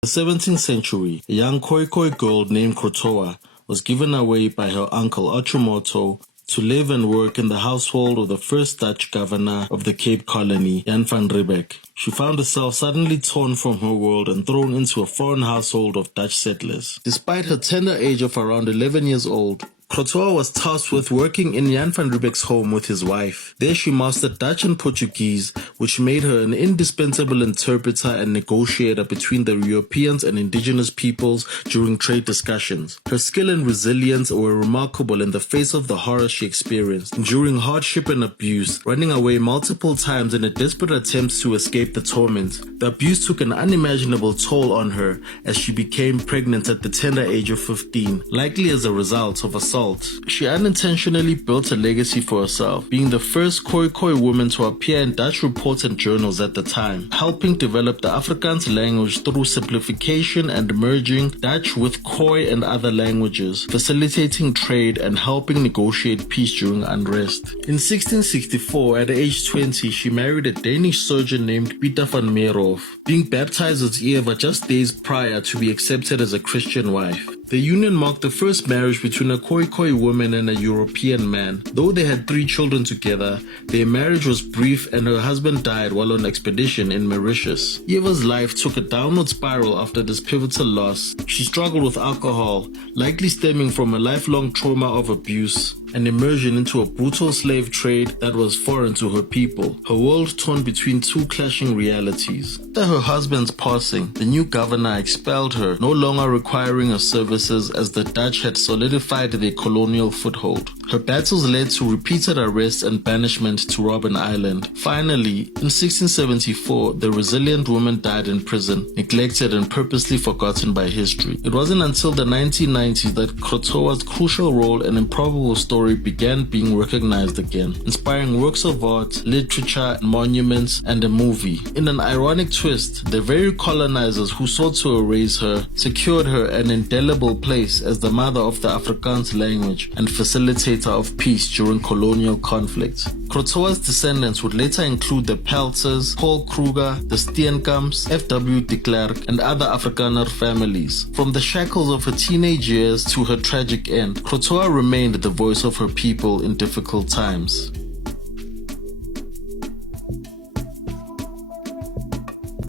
In the 17th century, a young Khoekhoe girl named Krotoa was given away by her uncle Achimoto to live and work in the household of the first Dutch governor of the Cape Colony, Jan van Riebeeck. She found herself suddenly torn from her world and thrown into a foreign household of Dutch settlers. Despite her tender age of around 11 years old, Krotoa was tasked with working in Jan van Riebeeck's home with his wife. There she mastered Dutch and Portuguese, which made her an indispensable interpreter and negotiator between the Europeans and indigenous peoples during trade discussions. Her skill and resilience were remarkable in the face of the horror she experienced, enduring hardship and abuse, running away multiple times in a desperate attempt to escape the torment. The abuse took an unimaginable toll on her as she became pregnant at the tender age of 15, likely as a result of assault. She unintentionally built a legacy for herself, being the first Khoekhoe woman to appear in Dutch reports and journals at the time, helping develop the Afrikaans language through simplification and merging Dutch with Khoi and other languages, facilitating trade and helping negotiate peace during unrest. In 1664, at age 20, she married a Danish surgeon named Eva van Meerhof, being baptized as Eva just days prior to be accepted as a Christian wife. The union marked the first marriage between a Khoekhoe woman and a European man. Though they had 3 children together, their marriage was brief and her husband died while on expedition in Mauritius. Eva's life took a downward spiral after this pivotal loss. She struggled with alcohol, likely stemming from a lifelong trauma of abuse and immersion into a brutal slave trade that was foreign to her people, her world torn between 2 clashing realities. After her husband's passing, the new governor expelled her, no longer requiring her services as the Dutch had solidified their colonial foothold. Her battles led to repeated arrests and banishment to Robben Island. Finally, in 1674, the resilient woman died in prison, neglected and purposely forgotten by history. It wasn't until the 1990s that Krotoa's crucial role and improbable story began being recognized again, inspiring works of art, literature, monuments, and a movie. In an ironic twist, the very colonizers who sought to erase her secured her an indelible place as the mother of the Afrikaans language and facilitator of peace during colonial conflicts. Krotoa's descendants would later include the Pelters, Paul Kruger, the Steenkamps, F.W. de Klerk, and other Afrikaner families. From the shackles of her teenage years to her tragic end, Krotoa remained the voice of her people in difficult times.